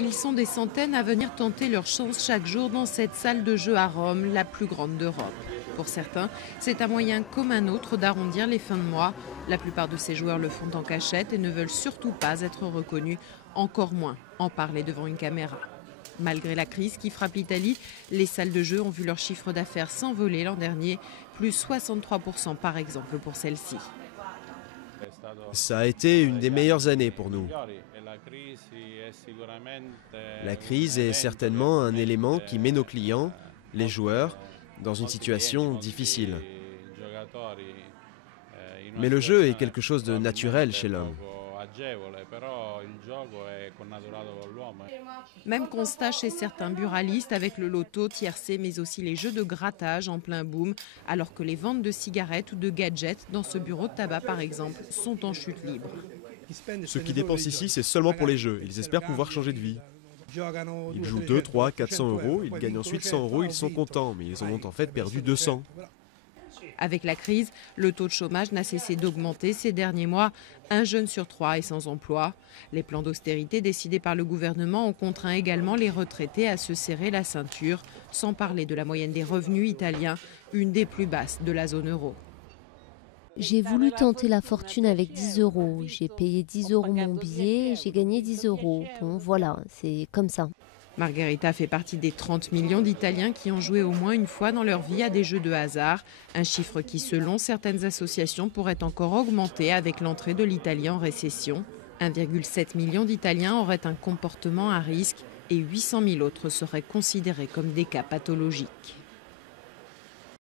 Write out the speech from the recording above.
Ils sont des centaines à venir tenter leur chance chaque jour dans cette salle de jeu à Rome, la plus grande d'Europe. Pour certains, c'est un moyen comme un autre d'arrondir les fins de mois. La plupart de ces joueurs le font en cachette et ne veulent surtout pas être reconnus, encore moins en parler devant une caméra. Malgré la crise qui frappe l'Italie, les salles de jeu ont vu leur chiffre d'affaires s'envoler l'an dernier, plus 63% par exemple pour celle-ci. Ça a été une des meilleures années pour nous. La crise est certainement un élément qui met nos clients, les joueurs, dans une situation difficile. Mais le jeu est quelque chose de naturel chez l'homme. Même constat chez certains buralistes avec le loto, tiercé, mais aussi les jeux de grattage en plein boom, alors que les ventes de cigarettes ou de gadgets dans ce bureau de tabac par exemple sont en chute libre. Ceux qui dépensent ici, c'est seulement pour les jeux. Ils espèrent pouvoir changer de vie. Ils jouent 2, 3, 400 euros, ils gagnent ensuite 100 euros, ils sont contents, mais ils en ont en fait perdu 200. Avec la crise, le taux de chômage n'a cessé d'augmenter ces derniers mois. Un jeune sur 3 est sans emploi. Les plans d'austérité décidés par le gouvernement ont contraint également les retraités à se serrer la ceinture, sans parler de la moyenne des revenus italiens, une des plus basses de la zone euro. J'ai voulu tenter la fortune avec 10 euros. J'ai payé 10 euros mon billet et j'ai gagné 10 euros. Bon, voilà, c'est comme ça. Margherita fait partie des 30 millions d'Italiens qui ont joué au moins une fois dans leur vie à des jeux de hasard. Un chiffre qui, selon certaines associations, pourrait encore augmenter avec l'entrée de l'Italie en récession. 1,7 million d'Italiens auraient un comportement à risque et 800 000 autres seraient considérés comme des cas pathologiques.